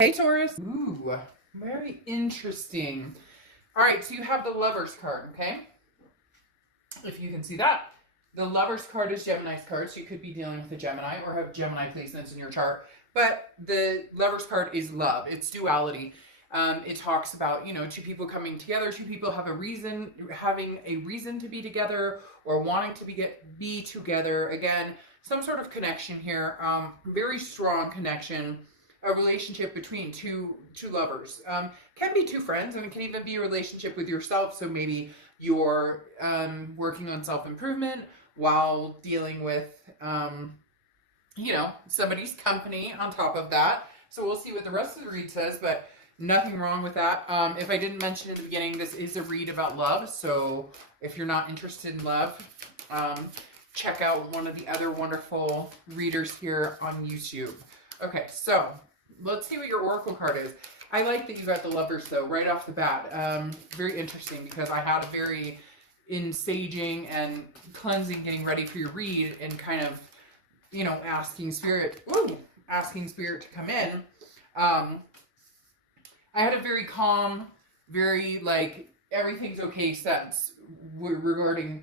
Hey Taurus. Ooh, very interesting. All right, so you have the Lovers card, okay? If you can see that. The Lovers card is Gemini's card, so you could be dealing with a Gemini or have Gemini placements in your chart. But the Lovers card is love. It's duality. It talks about, two people coming together, two people having a reason to be together or wanting to be together. Again, some sort of connection here. Very strong connection. A relationship between two lovers. Can be two friends, and it can even be a relationship with yourself. So maybe you're working on self-improvement while dealing with, somebody's company on top of that. So we'll see what the rest of the read says, but nothing wrong with that. If I didn't mention in the beginning, this is a read about love. So if you're not interested in love, check out one of the other wonderful readers here on YouTube. Okay, so let's see what your oracle card is. I like that you got the Lovers, though, right off the bat. Very interesting, because I had a very in saging and cleansing, getting ready for your read, and kind of, asking spirit to come in. I had a very calm, very, everything's okay sense regarding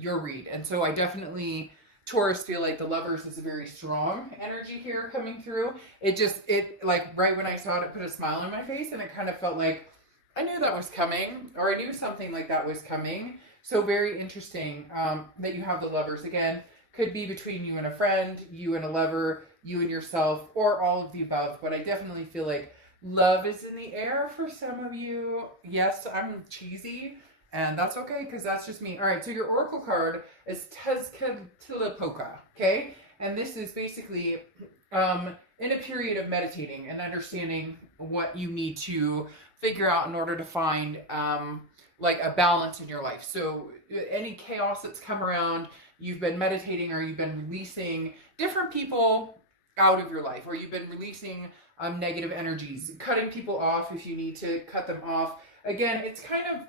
your read. And so I definitely... Taurus, feel like the Lovers is a very strong energy here coming through. Right when I saw it put a smile on my face, and it kind of felt like I knew that was coming, or I knew something like that was coming. So very interesting that you have the Lovers. Again, could be between you and a friend, you and a lover, you and yourself, or all of the above. But I definitely feel like love is in the air for some of you. Yes, I'm cheesy. And that's okay, because that's just me. All right, so your oracle card is Tezcatlipoca, okay? And this is basically in a period of meditating and understanding what you need to figure out in order to find a balance in your life. So any chaos that's come around, you've been meditating, or you've been releasing different people out of your life, or you've been releasing negative energies, cutting people off if you need to cut them off. Again, it's kind of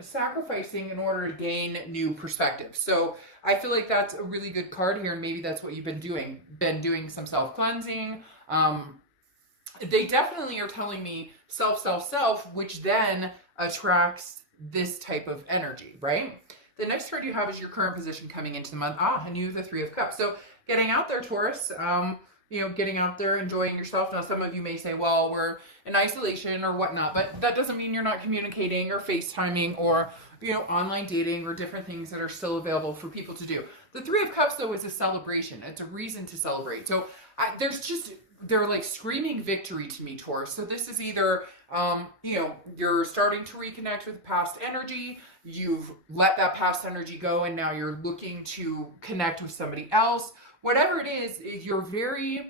sacrificing in order to gain new perspective. So I feel like that's a really good card here, and maybe that's what you've been doing some self-cleansing. They definitely are telling me self, which then attracts this type of energy, right? The next card you have is your current position coming into the month. And you have the Three of Cups. So getting out there, Taurus, getting out there, enjoying yourself. Now, some of you may say, well, we're in isolation or whatnot, but that doesn't mean you're not communicating or FaceTiming or, online dating or different things that are still available for people to do. The Three of Cups, though, is a celebration. It's a reason to celebrate. So they're like screaming victory to me, Taurus. So this is either, you're starting to reconnect with past energy. You've let that past energy go, and now you're looking to connect with somebody else. Whatever it is, you're very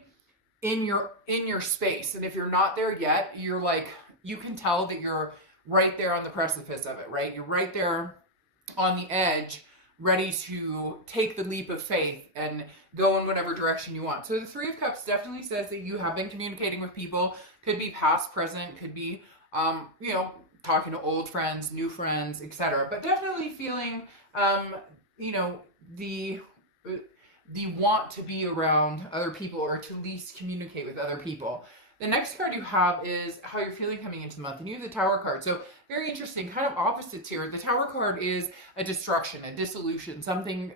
in your space. And if you're not there yet, you're you can tell that you're right there on the precipice of it, right? You're right there on the edge, ready to take the leap of faith and go in whatever direction you want. So the Three of Cups definitely says that you have been communicating with people. Could be past, present, could be, talking to old friends, new friends, etc. But definitely feeling, the want to be around other people, or to at least communicate with other people. The next card you have is how you're feeling coming into the month, and you have the Tower card. So very interesting, kind of opposites here. The Tower card is a destruction, a dissolution, something,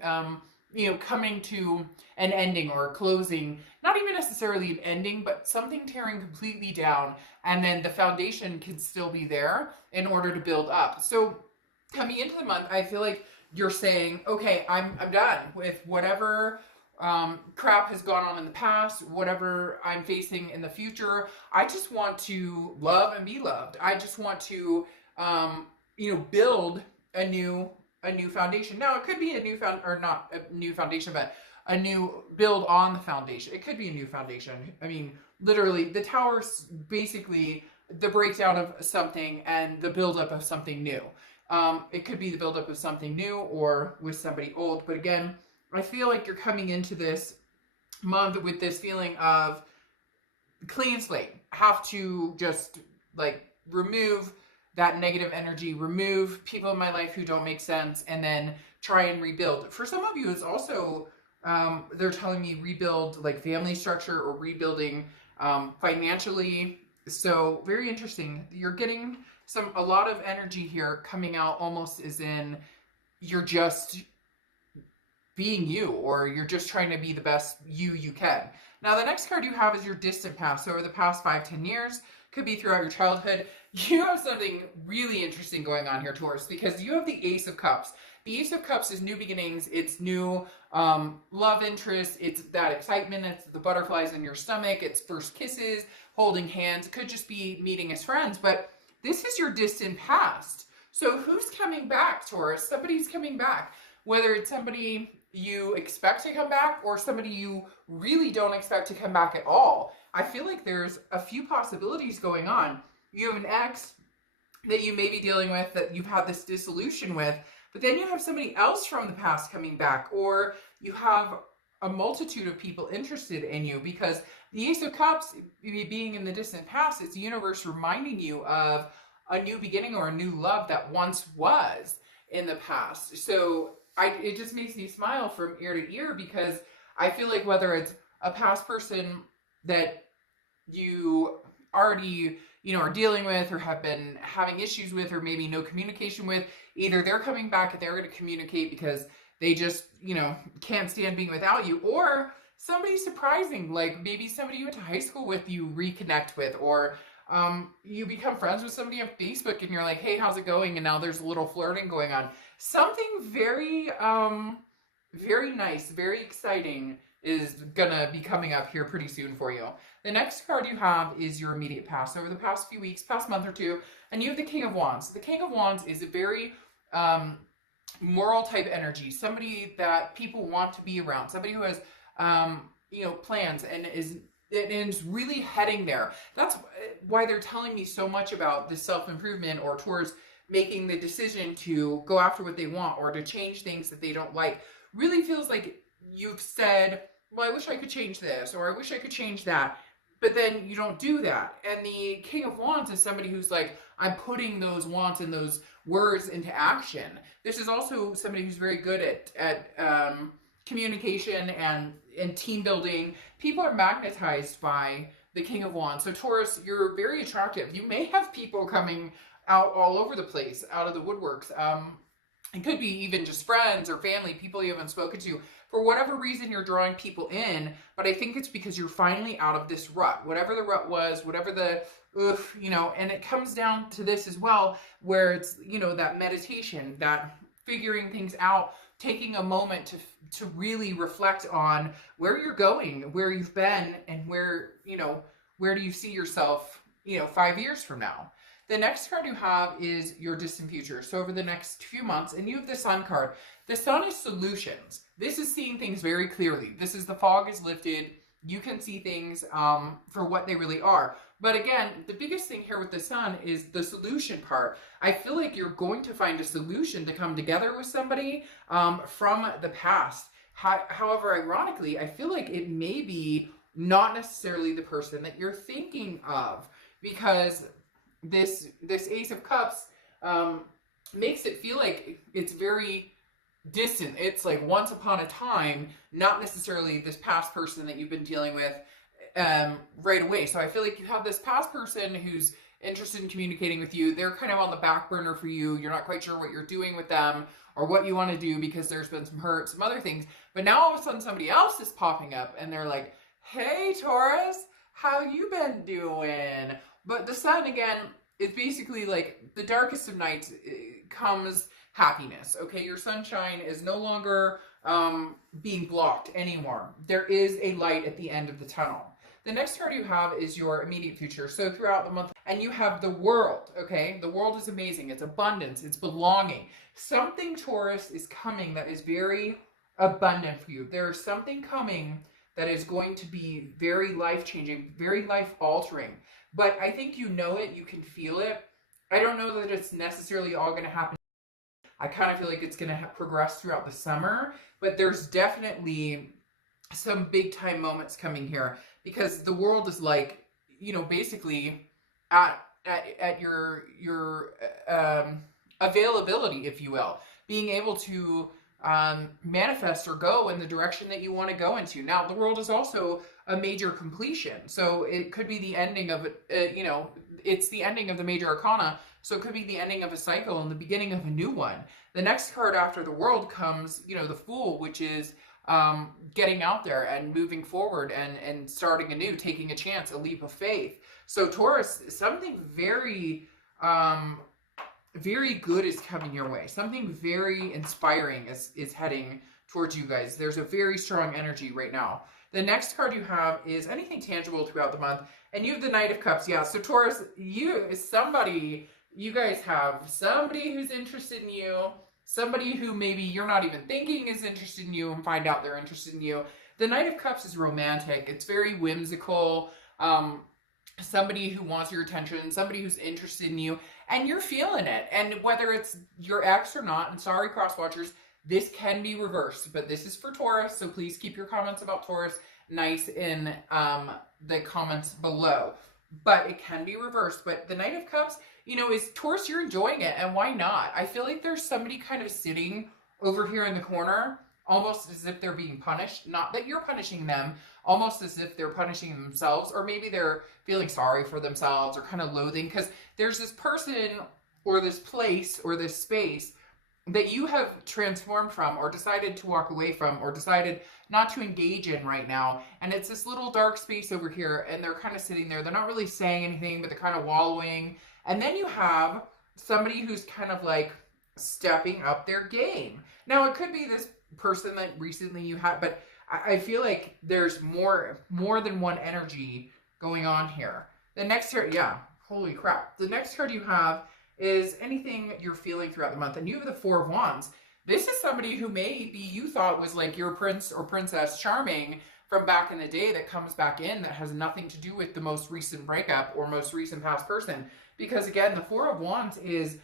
coming to an ending or a closing. Not even necessarily an ending, but something tearing completely down, and then the foundation can still be there in order to build up. So coming into the month, I feel like you're saying, okay, I'm done with whatever crap has gone on in the past, whatever I'm facing in the future. I just want to love and be loved. I just want to, build a new foundation. Now, it could be not a new foundation, but a new build on the foundation. It could be a new foundation. I mean, literally, the Tower's basically the breakdown of something and the buildup of something new. It could be the buildup of something new or with somebody old. But again, I feel like you're coming into this month with this feeling of clean slate. Have to just remove that negative energy, remove people in my life who don't make sense, and then try and rebuild. For some of you, it's also, they're telling me rebuild family structure, or rebuilding financially. So very interesting. You're getting a lot of energy here coming out, almost as in you're just being you, or you're just trying to be the best you can. Now, the next card you have is your distant past. So over the past 5-10 years, could be throughout your childhood. You have something really interesting going on here, Taurus, because you have the Ace of Cups. The Ace of Cups is new beginnings. It's new love interest. It's that excitement. It's the butterflies in your stomach. It's first kisses, holding hands. It could just be meeting as friends, but this is your distant past. So who's coming back, Taurus? Somebody's coming back. Whether it's somebody you expect to come back or somebody you really don't expect to come back at all. I feel like there's a few possibilities going on. You have an ex that you may be dealing with, that you've had this dissolution with, but then you have somebody else from the past coming back, or you have a multitude of people interested in you, because the Ace of Cups being in the distant past, it's the universe reminding you of a new beginning or a new love that once was in the past. So it just makes me smile from ear to ear, because I feel like whether it's a past person that you already, are dealing with or have been having issues with, or maybe no communication with, either they're coming back and they're going to communicate because they just, can't stand being without you, or somebody surprising, like maybe somebody you went to high school with, you reconnect with, or you become friends with somebody on Facebook and you're like, hey, how's it going? And now there's a little flirting going on. Something very, very nice, very exciting is gonna be coming up here pretty soon for you. The next card you have is your immediate past. Over the past few weeks, past month or two, and you have the King of Wands. The King of Wands is a very moral type energy, somebody that people want to be around, somebody who has, plans and is really heading there. That's why they're telling me so much about this self-improvement, or towards making the decision to go after what they want, or to change things that they don't like. Really feels like you've said, well, I wish I could change this, or I wish I could change that, but then you don't do that. And the King of Wands is somebody who's like, I'm putting those wants and those words into action. This is also somebody who's very good at communication and team building. People are magnetized by the King of Wands. So Taurus, you're very attractive. You may have people coming out all over the place, out of the woodworks. It could be even just friends or family, people you haven't spoken to. For whatever reason, you're drawing people in, but I think it's because you're finally out of this rut. Whatever the rut was, whatever the, and it comes down to this as well, where it's, that meditation, that figuring things out, taking a moment to really reflect on where you're going, where you've been, and where do you see yourself, 5 years from now. The next card you have is your distant future. So over the next few months, and you have the Sun card. The Sun is solutions. This is seeing things very clearly. This is the fog is lifted. You can see things for what they really are. But again, the biggest thing here with the Sun is the solution part. I feel like you're going to find a solution to come together with somebody from the past. However, ironically, I feel like it may be not necessarily the person that you're thinking of, because this Ace of Cups makes it feel like it's very distant. It's like once upon a time, not necessarily this past person that you've been dealing with right away. So I feel like you have this past person who's interested in communicating with you. They're kind of on the back burner for you. You're not quite sure what you're doing with them or what you want to do, because there's been some hurt, some other things. But now all of a sudden somebody else is popping up and they're like, hey, Taurus, how you been doing? But the Sun, again, is basically like the darkest of nights comes happiness. Okay, your sunshine is no longer being blocked anymore. There is a light at the end of the tunnel. The next card you have is your immediate future. So throughout the month, and you have the world, okay? The world is amazing. It's abundance. It's belonging. Something, Taurus, is coming that is very abundant for you. There is something coming that is going to be very life-changing, very life-altering. But I think you know it. You can feel it. I don't know that it's necessarily all going to happen. I kind of feel like it's going to progress throughout the summer. But there's definitely some big-time moments coming here, because the world is like, basically at your availability, if you will, being able to manifest or go in the direction that you want to go into. Now, the world is also a major completion. So it could be the ending of it, you know, it's the ending of the major arcana. So it could be the ending of a cycle and the beginning of a new one. The next card after the world comes, you know, the Fool, which is getting out there and moving forward and starting anew, taking a chance, a leap of faith. So Taurus, something very, very good is coming your way. Something very inspiring is heading towards you guys. There's a very strong energy right now. The next card you have is anything tangible throughout the month. And you have the Knight of Cups. Yeah, so Taurus, you guys have somebody who's interested in you. Somebody who maybe you're not even thinking is interested in you and find out they're interested in you. The Knight of Cups is romantic. It's very whimsical. Somebody who wants your attention, somebody who's interested in you, and you're feeling it. And whether it's your ex or not, and sorry, cross watchers, this can be reversed, but this is for Taurus, so please keep your comments about Taurus nice in the comments below. But it can be reversed. But the Knight of Cups, you know, is Taurus, you're enjoying it, and why not? I feel like there's somebody kind of sitting over here in the corner, almost as if they're being punished. Not that you're punishing them, almost as if they're punishing themselves, or maybe they're feeling sorry for themselves or kind of loathing, because there's this person or this place or this space that you have transformed from or decided to walk away from or decided not to engage in right now. And it's this little dark space over here, and they're kind of sitting there. They're not really saying anything, but they're kind of wallowing. And then you have somebody who's kind of like stepping up their game. Now, it could be this person that recently you had, but I feel like there's more than one energy going on here. The next card, yeah, holy crap. The next card you have is anything you're feeling throughout the month. And you have the Four of Wands. This is somebody who maybe you thought was like your prince or princess charming from back in the day that comes back in, that has nothing to do with the most recent breakup or most recent past person. Because again, the Four of Wands is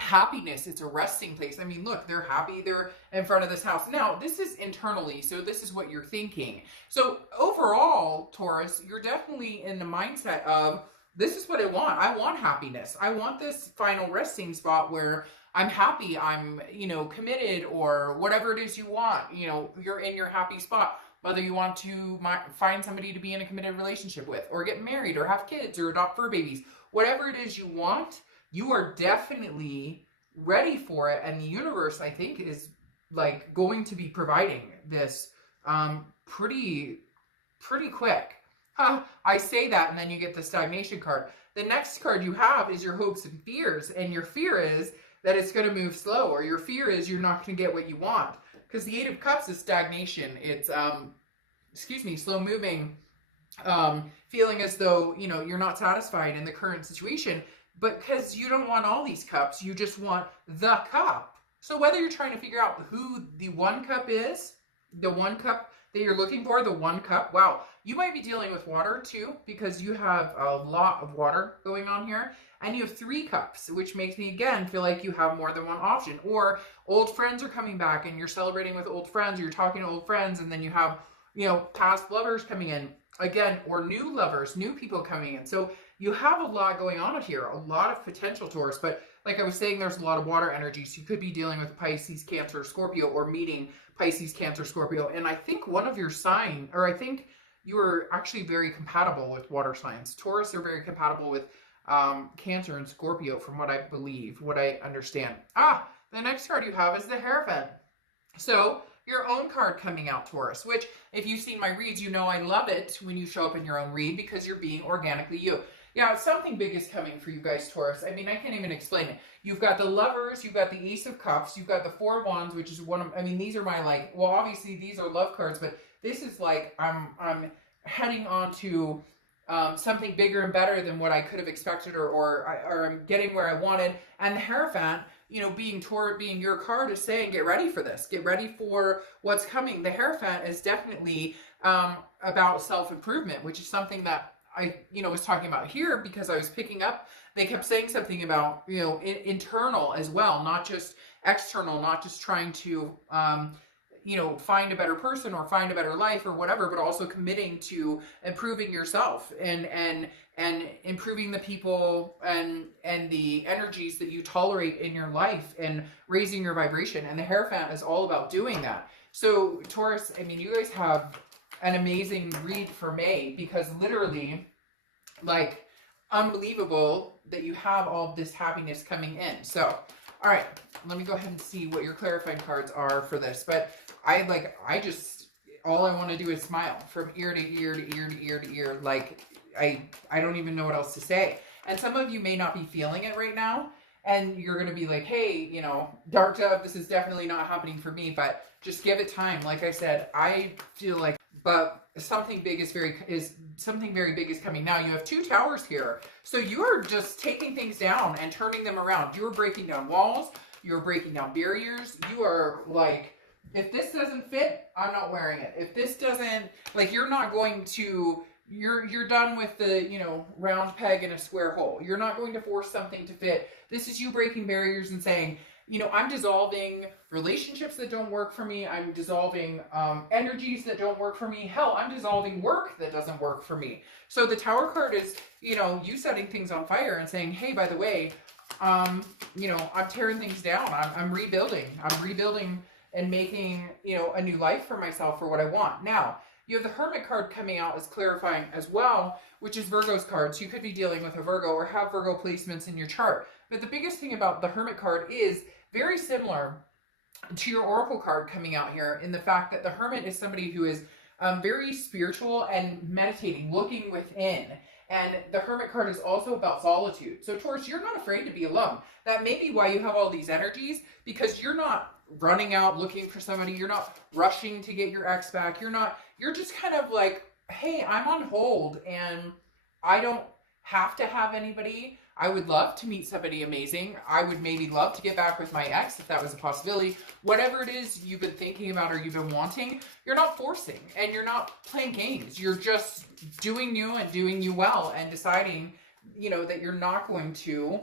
happiness. It's a resting place. I mean, look, they're happy. They're in front of this house. Now, this is internally, so this is what you're thinking. So overall, Taurus, you're definitely in the mindset of, this is what I want. I want happiness. I want this final resting spot where I'm happy, I'm, you know, committed, or whatever it is you want. You know, you're in your happy spot. Whether you want to find somebody to be in a committed relationship with, or get married, or have kids, or adopt fur babies. Whatever it is you want, you are definitely ready for it. And the universe, I think, is like going to be providing this pretty quick. I say that, and then you get the stagnation card. The next card you have is your hopes and fears. And your fear is that it's going to move slow, or your fear is you're not going to get what you want. Because the Eight of Cups is stagnation. It's, slow moving, feeling as though, you know, you're not satisfied in the current situation. But because you don't want all these cups, you just want the cup. So whether you're trying to figure out who the one cup is, the one cup that you're looking for, the one cup, wow. You might be dealing with water too, because you have a lot of water going on here. And you have 3 cups, which makes me, again, feel like you have more than one option. Or old friends are coming back and you're celebrating with old friends, or you're talking to old friends, and then you have, you know, past lovers coming in again, or new lovers, new people coming in. So you have a lot going on here, a lot of potential, Taurus. But like I was saying, there's a lot of water energy. So you could be dealing with Pisces, Cancer, Scorpio, or meeting Pisces, Cancer, Scorpio. And I think one of your sign, or I think you are actually very compatible with water signs. Taurus are very compatible with Cancer and Scorpio, from what I believe, what I understand. The next card you have is the Hierophant. So your own card coming out, Taurus, which if you've seen my reads, you know I love it when you show up in your own read, because you're being organically you. Yeah, something big is coming for you guys, Taurus. I mean, I can't even explain it. You've got the Lovers, you've got the Ace of Cups, you've got the Four of Wands, which is one of, I mean, these are my, like, well, obviously these are love cards, but this is like, I'm heading on to something bigger and better than what I could have expected, or I'm getting where I wanted. And the Hierophant, you know, being your card, is saying, get ready for this. Get ready for what's coming. The Hierophant is definitely about self-improvement, which is something that I, you know, was talking about here, because I was picking up, they kept saying something about, you know, internal as well, not just external, not just trying to, you know, find a better person or find a better life or whatever, but also committing to improving yourself and and improving the people and the energies that you tolerate in your life and raising your vibration. And the Hierophant is all about doing that. So Taurus, I mean, you guys have an amazing read for May, because literally, like, unbelievable that you have all of this happiness coming in. So, all right, let me go ahead and see what your clarifying cards are for this. But I just, all I want to do is smile from ear to ear to ear to ear to ear. Like, I don't even know what else to say. And some of you may not be feeling it right now, and you're going to be like, hey, you know, Dark Dove, this is definitely not happening for me, but just give it time. Like I said, I feel like, but something big something very big is coming. Now you have 2 towers here. So you are just taking things down and turning them around. You're breaking down walls. You're breaking down barriers. You are like, if this doesn't fit, I'm not wearing it. If this doesn't, like, you're not going to, you're done with the, you know, round peg in a square hole. You're not going to force something to fit. This is you breaking barriers and saying, you know, I'm dissolving relationships that don't work for me. I'm dissolving energies that don't work for me. Hell, I'm dissolving work that doesn't work for me. So the Tower card is, you know, you setting things on fire and saying, hey, by the way, you know, I'm tearing things down. I'm rebuilding. I'm rebuilding and making, you know, a new life for myself for what I want. Now, you have the Hermit card coming out as clarifying as well, which is Virgo's card. So you could be dealing with a Virgo or have Virgo placements in your chart. But the biggest thing about the Hermit card is very similar to your Oracle card coming out here, in the fact that the Hermit is somebody who is very spiritual and meditating, looking within. And the Hermit card is also about solitude. So Taurus, you're not afraid to be alone. That may be why you have all these energies, because you're not running out looking for somebody. You're not rushing to get your ex back. You're just kind of like, hey, I'm on hold and I don't have to have anybody. I would love to meet somebody amazing. I would maybe love to get back with my ex if that was a possibility. Whatever it is you've been thinking about or you've been wanting, you're not forcing and you're not playing games. You're just doing you and doing you well and deciding, you know, that you're not going to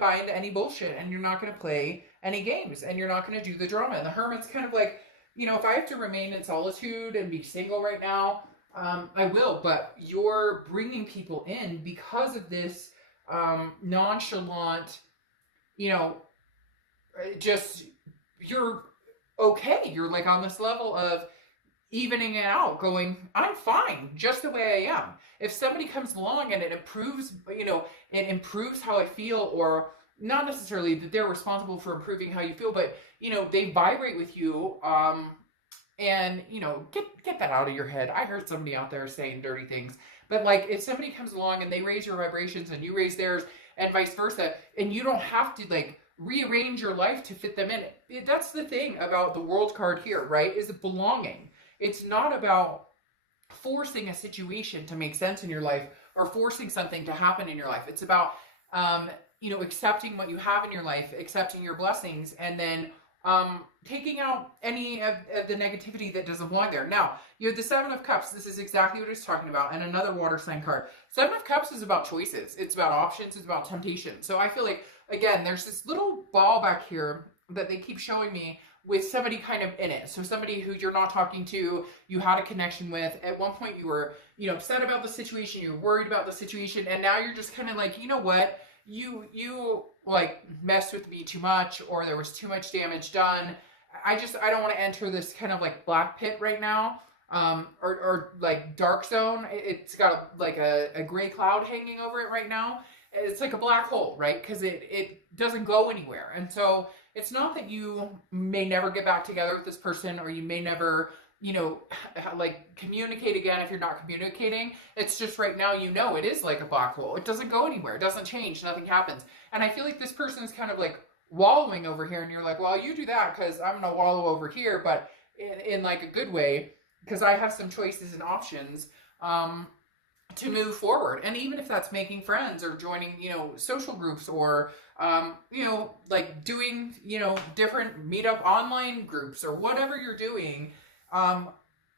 buy into any bullshit, and you're not going to play any games, and you're not going to do the drama. And the Hermit's kind of like, you know, if I have to remain in solitude and be single right now, I will, but you're bringing people in because of this nonchalant, you know, just, you're okay. You're like on this level of evening it out, going, I'm fine just the way I am. If somebody comes along and it improves, you know, it improves how I feel, or not necessarily that they're responsible for improving how you feel, but, you know, they vibrate with you, and, you know, get that out of your head. I heard somebody out there saying dirty things. But, like, if somebody comes along and they raise your vibrations and you raise theirs and vice versa, and you don't have to, like, rearrange your life to fit them in. That's the thing about the World card here, right? Is it belonging. It's not about forcing a situation to make sense in your life or forcing something to happen in your life. It's about, you know, accepting what you have in your life, accepting your blessings, and then taking out any of the negativity that doesn't belong there. Now, you have the Seven of Cups. This is exactly what it's talking about. And another water sign card. Seven of Cups is about choices. It's about options. It's about temptation. So I feel like, again, there's this little ball back here that they keep showing me with somebody kind of in it. So somebody who you're not talking to, you had a connection with. At one point you were, you know, upset about the situation. You were worried about the situation. And now you're just kind of like, you know what? You like messed with me too much, or there was too much damage done. I don't want to enter this kind of like black pit right now, or like dark zone. It's got like a gray cloud hanging over it right now. It's like a black hole, right? Because it doesn't go anywhere. And so it's not that you may never get back together with this person, or you may never, you know, like communicate again if you're not communicating. It's just right now, you know, it is like a black hole. It doesn't go anywhere. It doesn't change. Nothing happens. And I feel like this person is kind of like wallowing over here, and you're like, well, you do that because I'm going to wallow over here, but in like a good way, because I have some choices and options to move forward. And even if that's making friends or joining, you know, social groups, or, you know, like doing, you know, different meetup online groups or whatever you're doing,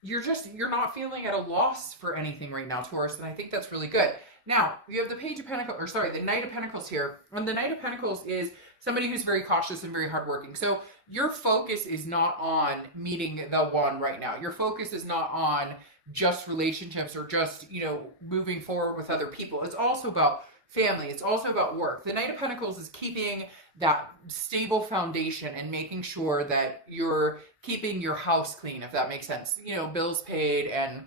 you're not feeling at a loss for anything right now, Taurus, and I think that's really good. Now, you have the Page of Pentacles, or sorry, the Knight of Pentacles here, and the Knight of Pentacles is somebody who's very cautious and very hardworking. So your focus is not on meeting the one right now. Your focus is not on just relationships or just, you know, moving forward with other people. It's also about family. It's also about work. The Knight of Pentacles is keeping that stable foundation and making sure that you're keeping your house clean, if that makes sense. You know, bills paid and,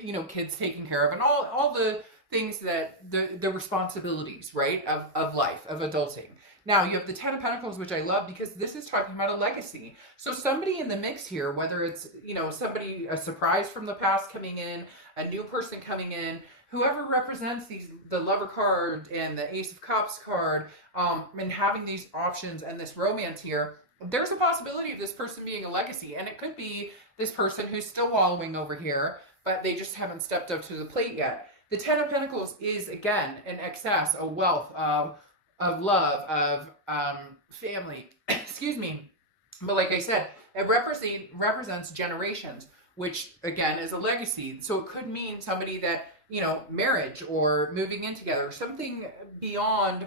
you know, kids taken care of and all the things that the responsibilities, right, of life, of adulting. Now, you have the Ten of Pentacles, which I love because this is talking about a legacy. So somebody in the mix here, whether it's, you know, somebody, a surprise from the past coming in, a new person coming in, whoever represents the Lover card and the Ace of Cups card, and having these options and this romance here, there's a possibility of this person being a legacy. And it could be this person who's still wallowing over here, but they just haven't stepped up to the plate yet. The Ten of Pentacles is, again, an excess, a wealth of love, of family, excuse me. But like I said, it represents generations, which again is a legacy. So it could mean somebody that, you know, marriage or moving in together, something beyond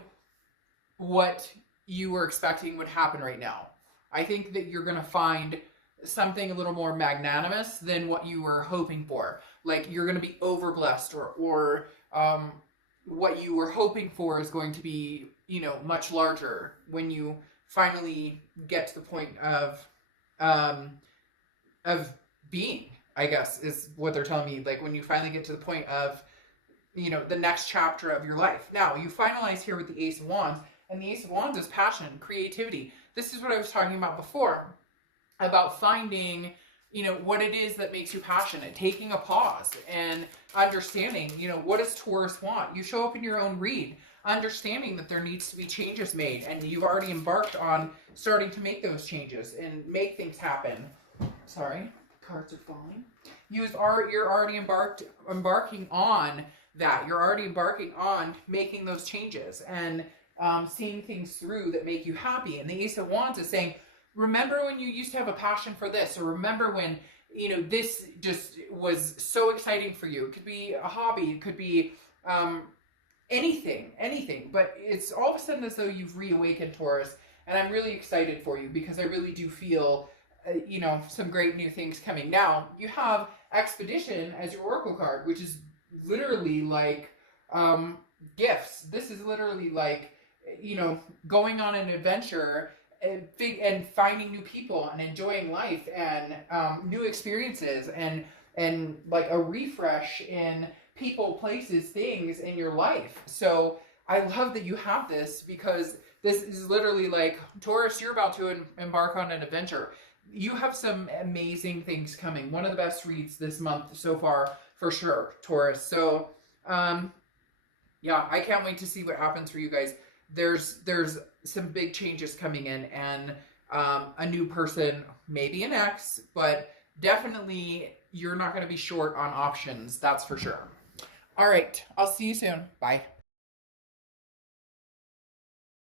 what you were expecting would happen right now. I think that you're going to find something a little more magnanimous than what you were hoping for. Like you're going to be overblessed or what you were hoping for is going to be, you know, much larger when you finally get to the point of being, I guess, is what they're telling me. Like when you finally get to the point of, you know, the next chapter of your life. Now, you finalize here with the Ace of Wands, and the Ace of Wands is passion, creativity. This is what I was talking about before, about finding, you know, what it is that makes you passionate, taking a pause and understanding, you know, what does Taurus want? You show up in your own read, understanding that there needs to be changes made, and you've already embarked on starting to make those changes and make things happen. Sorry, cards are falling. You're already embarking on that. You're already embarking on making those changes and seeing things through that make you happy. And the Ace of Wands is saying, remember when you used to have a passion for this, or remember when, you know, this just was so exciting for you. It could be a hobby, it could be anything, but it's all of a sudden as though you've reawakened, Taurus, and I'm really excited for you because I really do feel, you know, some great new things coming. Now, you have Expedition as your Oracle card, which is literally like gifts. This is literally like, you know, going on an adventure and finding new people and enjoying life and new experiences and like a refresh in people, places, things in your life. So I love that you have this because this is literally like, Taurus, you're about to embark on an adventure. You have some amazing things coming. One of the best reads this month so far, for sure, Taurus. So, yeah, I can't wait to see what happens for you guys. There's some big changes coming in, and a new person, maybe an ex, but definitely you're not going to be short on options. That's for sure. All right. I'll see you soon. Bye.